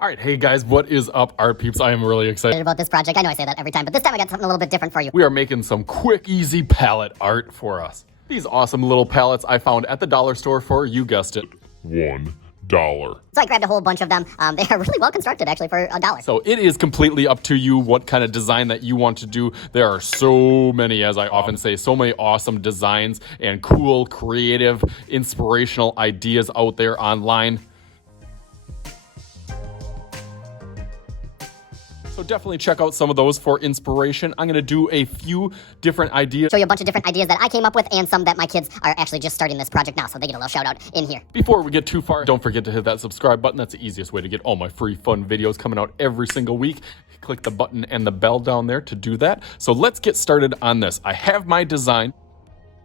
All right, hey guys, what is up, art peeps? I am really excited About this project. I know I say that every time, but this time I got something a little bit different for you. We are making some quick, easy palette art for us. These awesome little palettes I found at the dollar store for, you guessed it, $1. So I grabbed a whole bunch of them. They are really well constructed, actually, for $1. So it is completely up to you what kind of design that you want to do. There are so many, as I often say, so many awesome designs and cool, creative, inspirational ideas out there online. So definitely check out some of those for inspiration. I'm gonna do a few different ideas. Show you a bunch of different ideas that I came up with and some that my kids are actually just starting this project now, so they get a little shout out in here. Before we get too far, don't forget to hit that subscribe button. That's the easiest way to get all my free fun videos coming out every single week. Click the button and the bell down there to do that. So let's get started on this. I have my design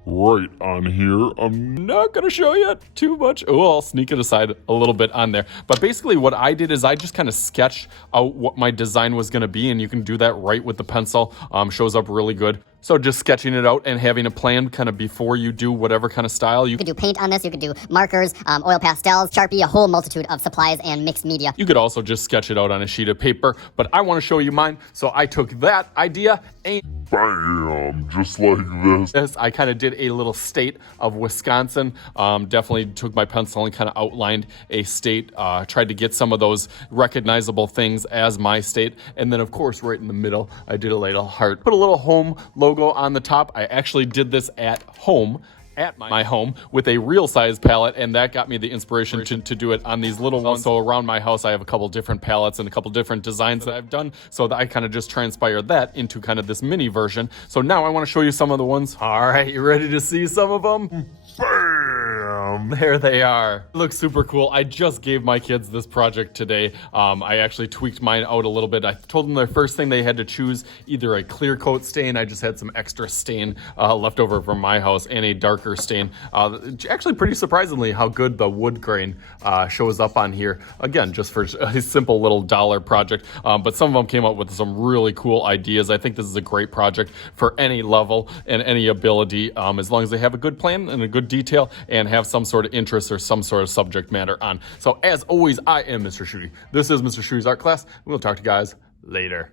right on here. I'm not gonna show you too much. Oh, I'll sneak it aside a little bit on there. But basically what I did is I just kind of sketched out what my design was gonna be, and you can do that right with the pencil. Shows up really good. So just sketching it out and having a plan kind of before you do whatever kind of style. You could do paint on this, you could do markers, oil pastels, Sharpie, a whole multitude of supplies and mixed media. You could also just sketch it out on a sheet of paper, but I want to show you mine. So I took that idea and bam, just like this. I kind of did a little state of Wisconsin. Definitely took my pencil and kind of outlined a state, tried to get some of those recognizable things as my state. And then of course, right in the middle, I did a little heart, put a little home logo on the top. I actually did this at home, at my home, with a real size palette, and that got me the inspiration to do it on these little ones. So around my house I have a couple different palettes and a couple different designs that I've done, so that I kind of just transpired that into kind of this mini version. So now I want to show you some of the ones. All right, you ready to see some of them? Bam! There they are. Looks super cool. I just gave my kids this project today. I actually tweaked mine out a little bit. I told them their first thing they had to choose either a clear coat stain. I just had some extra stain left over from my house, and a darker stain. Actually, pretty surprisingly how good the wood grain shows up on here. Again, just for a simple little dollar project. But some of them came up with some really cool ideas. I think this is a great project for any level and any ability, as long as they have a good plan and a good detail and have some sort of interest or some sort of subject matter on. So as always, I am Mr. Shooty. This is Mr. Shooty's art class. We'll talk to you guys later.